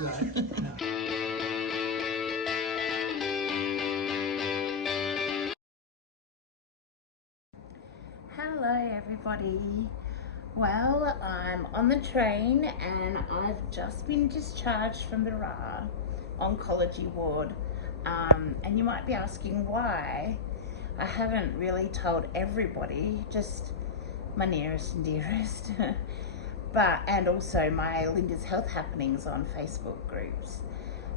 Right. No. Hello everybody. Well, I'm on the train and I've just been discharged from the RA oncology ward. And you might be asking why. I haven't really told everybody, just my nearest and dearest. And also my Linda's Health Happenings on Facebook groups.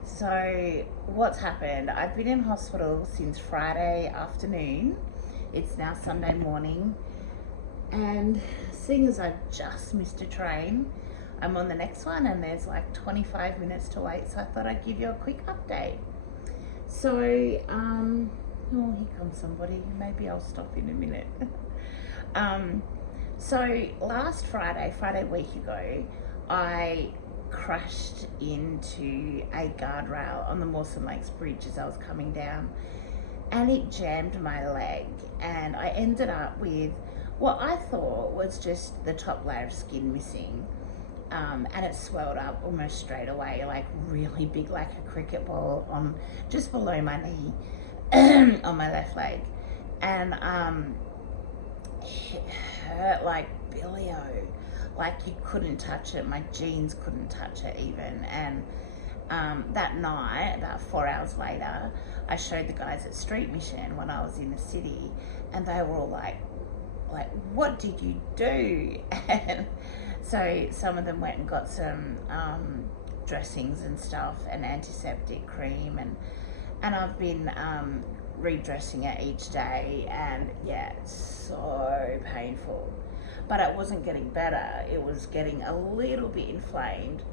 So what's happened? I've been in hospital since Friday afternoon. It's now Sunday morning, and seeing as I've just missed a train, I'm on the next one and there's like 25 minutes to wait, so I thought I'd give you a quick update. So, oh, here comes somebody. Maybe I'll stop in a minute. So last Friday a week ago, I crashed into a guardrail on the Mawson Lakes Bridge as I was coming down, and it jammed my leg, and I ended up with what I thought was just the top layer of skin missing, and it swelled up almost straight away, like really big, like a cricket ball on just below my knee on my left leg, and it hurt like billy-o, like you couldn't touch it. My jeans couldn't touch it even. And that night, about 4 hours later, I showed the guys at Street Mission when I was in the city, and they were all like, what did you do? And so some of them went and got some dressings and stuff, and antiseptic cream, and I've been redressing it each day, and yeah, it's so painful. But it wasn't getting better, it was getting a little bit inflamed,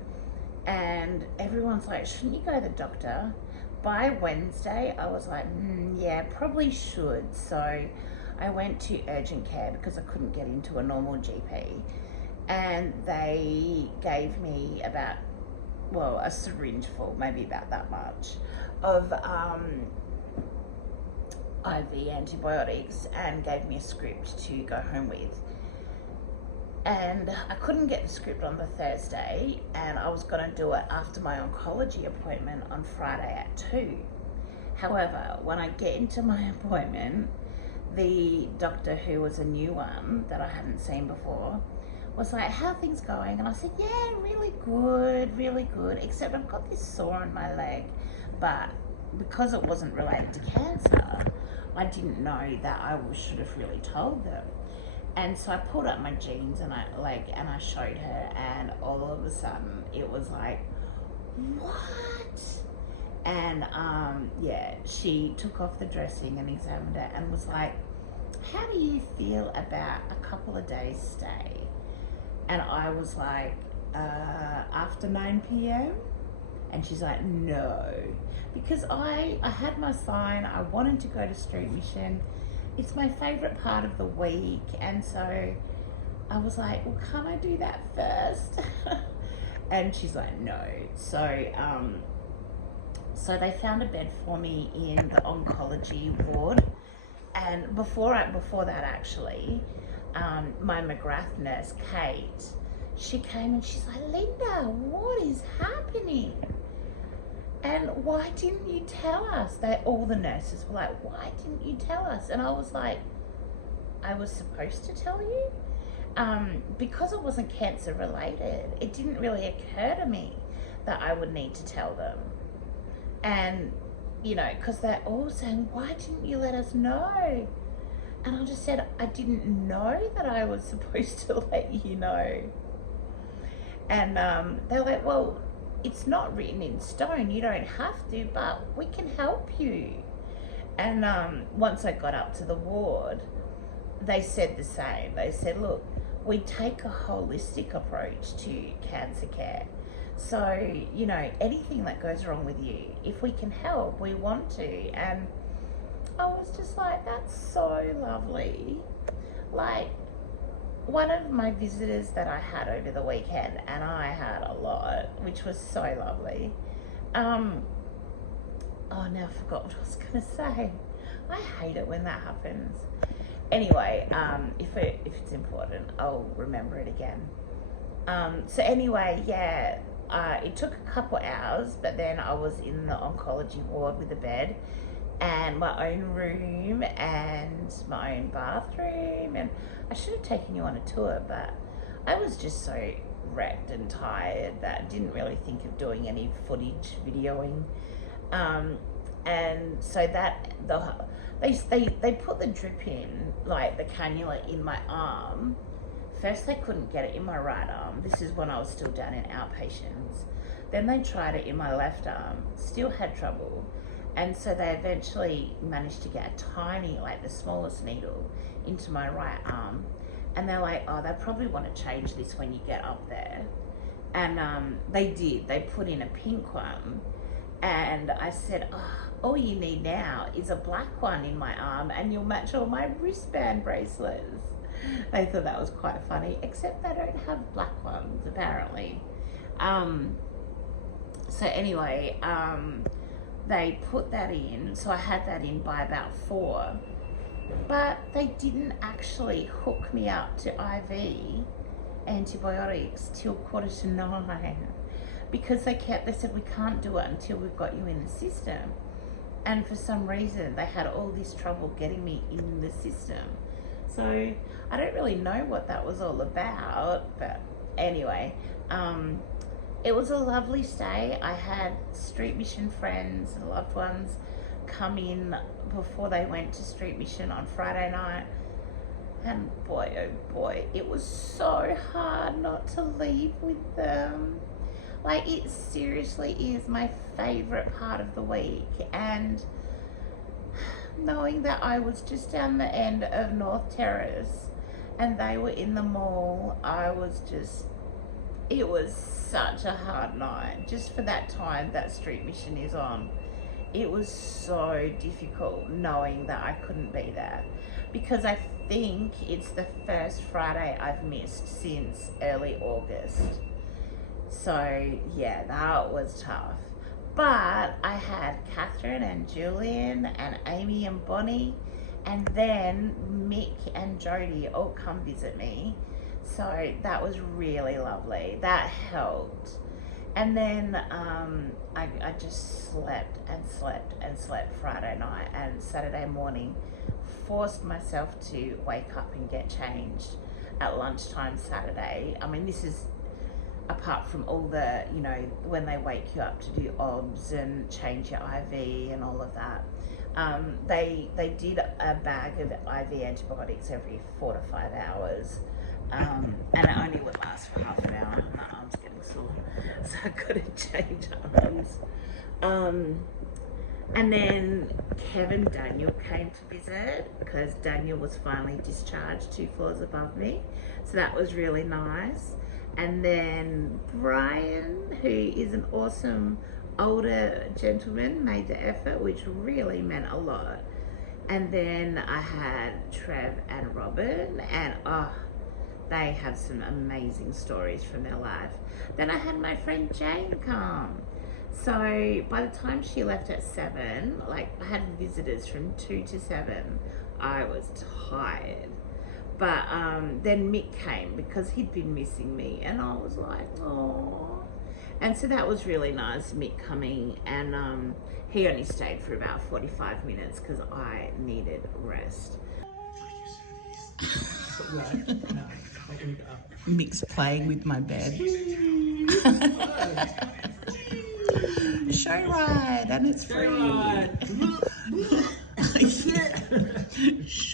and everyone's like, shouldn't you go to the doctor? By Wednesday, I was like, yeah, probably should. So I went to urgent care because I couldn't get into a normal GP, and they gave me about, well, a syringe full, maybe about that much, of IV antibiotics, and gave me a script to go home with. And I couldn't get the script on the Thursday, and I was going to do it after my oncology appointment on Friday at 2. However, when I get into my appointment, the doctor, who was a new one that I hadn't seen before, was like, how are things going? And I said, yeah, really good, except I've got this sore on my leg. But because it wasn't related to cancer, I didn't know that I should have really told them. And so I pulled up my jeans and I showed her, and all of a sudden it was like, what? And yeah, she took off the dressing and examined it and was like, how do you feel about a couple of days stay? And I was like, after 9 p.m? And she's like, no, because I had my sign, I wanted to go to Street Mission. It's my favorite part of the week, and so I was like, well, can't I do that first? And she's like, no. So so they found a bed for me in the oncology ward, and before that actually, my McGrath nurse, Kate, she came and she's like, Linda, what is happening? And why didn't you tell us? All the nurses were like, why didn't you tell us? And I was like, I was supposed to tell you? Because it wasn't cancer related, it didn't really occur to me that I would need to tell them. And, you know, because they're all saying, why didn't you let us know? And I just said, I didn't know that I was supposed to let you know. And they're like, well, it's not written in stone, you don't have to, but we can help you. And once I got up to the ward, they said the same. They said, look, we take a holistic approach to cancer care. So, you know, anything that goes wrong with you, if we can help, we want to. And I was just like, that's so lovely. Like, one of my visitors that I had over the weekend, and I had a lot, which was so lovely. Oh, now I forgot what I was going to say. I hate it when that happens. Anyway, if it's important, I'll remember it again. So anyway, yeah, it took a couple hours, but then I was in the oncology ward with a bed and my own room and my own bathroom, and I should have taken you on a tour, but I was just so wrecked and tired that I didn't really think of doing any footage videoing. And so that they put the drip in, like the cannula in my arm. First they couldn't get it in my right arm. This is when I was still down in outpatients. Then they tried it in my left arm, still had trouble. And so they eventually managed to get a tiny, like the smallest needle into my right arm. And they're like, oh, they probably want to change this when you get up there. And they did. They put in a pink one. And I said, oh, all you need now is a black one in my arm and you'll match all my wristband bracelets. They thought that was quite funny, except they don't have black ones, apparently. So anyway, they put that in. So I had that in by about 4. But they didn't actually hook me up to IV antibiotics till 8:45 because they said, we can't do it until we've got you in the system. And for some reason, they had all this trouble getting me in the system. So I don't really know what that was all about, but anyway, it was a lovely stay. I had street mission friends and loved ones come in before they went to street mission on Friday night, and boy oh boy, it was so hard not to leave with them. Like, it seriously is my favorite part of the week. And knowing that I was just down the end of North Terrace and they were in the mall, it was such a hard night just for that time that street mission is on. It was so difficult knowing that I couldn't be there, because I think it's the first Friday I've missed since early August. So yeah, that was tough. But I had Catherine and Julian and Amy and Bonnie, and then Mick and Jody all come visit me. So that was really lovely. That helped. And then I just slept and slept and slept Friday night, and Saturday morning forced myself to wake up and get changed at lunchtime Saturday. I mean, this is apart from all the, you know, when they wake you up to do OBS and change your IV and all of that. They did a bag of IV antibiotics every 4 to 5 hours. And it only would last for half an hour. My arm's getting sore, so I couldn't change arms. And then Kevin Daniel came to visit because Daniel was finally discharged 2 floors above me. So that was really nice. And then Brian, who is an awesome older gentleman, made the effort, which really meant a lot. And then I had Trev and Robin, and they have some amazing stories from their life. Then I had my friend Jane come. So by the time she left at 7, like, I had visitors from 2 to 7. I was tired. But then Mick came because he'd been missing me, and I was like, oh. And so that was really nice, Mick coming, and he only stayed for about 45 minutes because I needed rest. Mick's playing with my bed. Show ride, and it's free.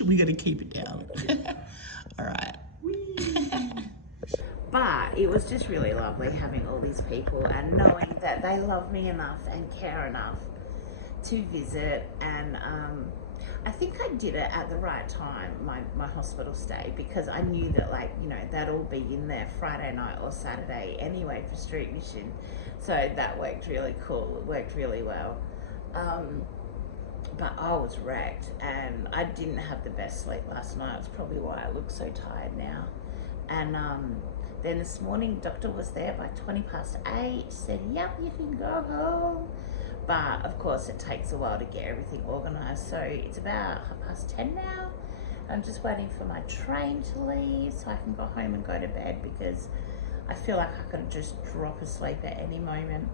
We gotta keep it down. All right. But it was just really lovely having all these people and knowing that they love me enough and care enough to visit. And I think I did it at the right time, my hospital stay, because I knew that, like, you know, they'd all be in there Friday night or Saturday anyway for street mission. So that worked really cool. It worked really well. But I was wrecked and I didn't have the best sleep last night. It's probably why I look so tired now. And then this morning, doctor was there by 8:20, said, yep, you can go home. But of course it takes a while to get everything organized. So it's about 10:30 now. I'm just waiting for my train to leave so I can go home and go to bed, because I feel like I could just drop asleep at any moment.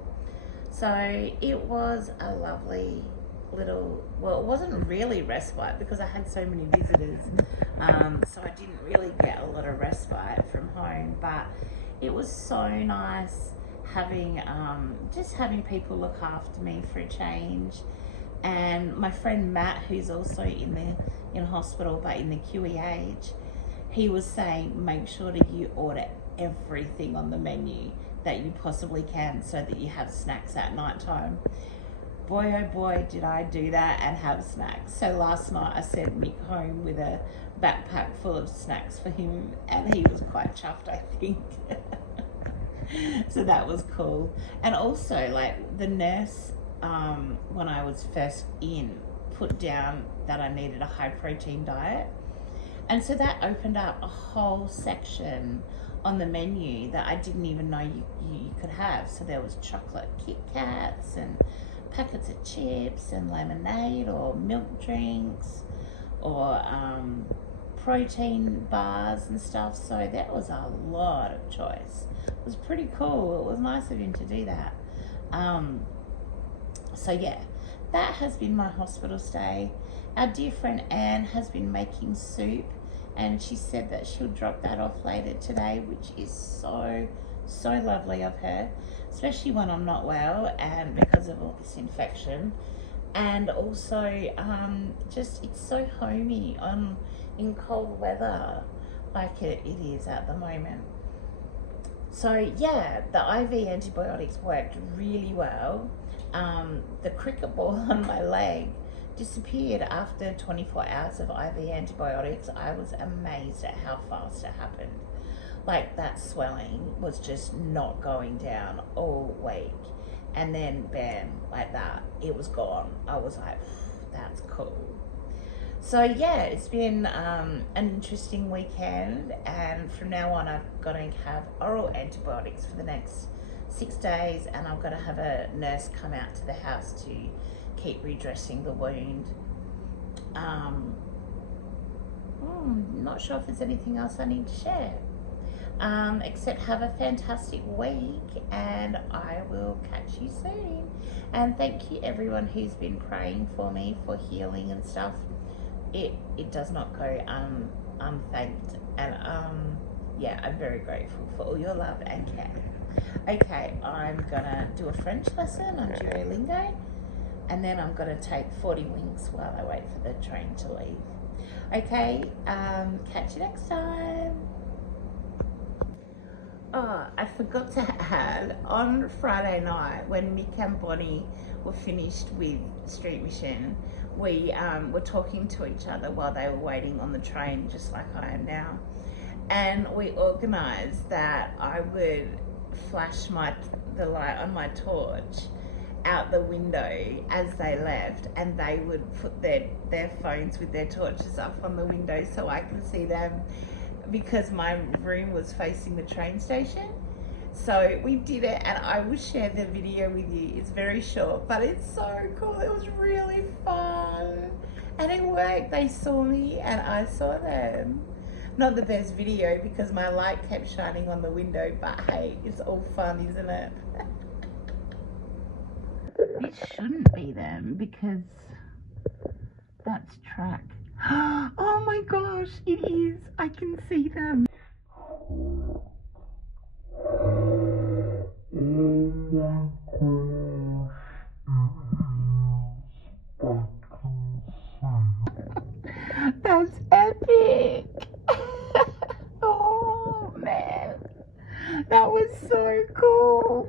So it was a lovely little, well, it wasn't really respite because I had so many visitors. So I didn't really get a lot of respite from home, but it was so nice having, just having people look after me for a change. And my friend Matt, who's also in hospital, but in the QEH, he was saying, make sure that you order everything on the menu that you possibly can so that you have snacks at night time. Boy, oh boy, did I do that and have snacks. So last night I sent Mick home with a backpack full of snacks for him, and he was quite chuffed, I think. So that was cool. And also, like, the nurse, when I was first in, put down that I needed a high protein diet. And so that opened up a whole section on the menu that I didn't even know you could have. So there was chocolate Kit Kats and packets of chips and lemonade or milk drinks or protein bars and stuff. So that was a lot of choice. It was pretty cool. It was nice of him to do that. So yeah, that has been my hospital stay. Our dear friend Anne has been making soup, and she said that she'll drop that off later today, which is so lovely of her, especially when I'm not well and because of all this infection. And also just it's so homey in cold weather like it is at the moment. So yeah, the IV antibiotics worked really well. The cricket ball on my leg disappeared after 24 hours of IV antibiotics. I was amazed at how fast it happened. Like, that swelling was just not going down all week, and then bam, like that, it was gone. I was like, that's cool. So yeah, it's been an interesting weekend, and from now on I'm going to have oral antibiotics for the next 6 days, and I'm going to have a nurse come out to the house to keep redressing the wound. Not sure if there's anything else I need to share, except have a fantastic week, and I will catch you soon. And thank you everyone who's been praying for me for healing and stuff. It does not go unthanked, and yeah, I'm very grateful for all your love and care. Okay, I'm gonna do a French lesson on Duolingo, and then I'm gonna take 40 winks while I wait for the train to leave. Okay, catch you next time. Oh, I forgot to add, on Friday night when Mick and Bonnie were finished with Street Mission, we were talking to each other while they were waiting on the train, just like I am now. And we organised that I would flash the light on my torch out the window as they left, and they would put their phones with their torches up on the window so I could see them, because my room was facing the train station. So we did it, and I will share the video with you. It's very short, but it's so cool. It was really fun, and it worked. They saw me and I saw them. Not the best video because my light kept shining on the window, but hey, it's all fun, isn't it? This shouldn't be them because that's track. Oh my gosh, it is. I can see them. That's epic. Oh man, that was so cool.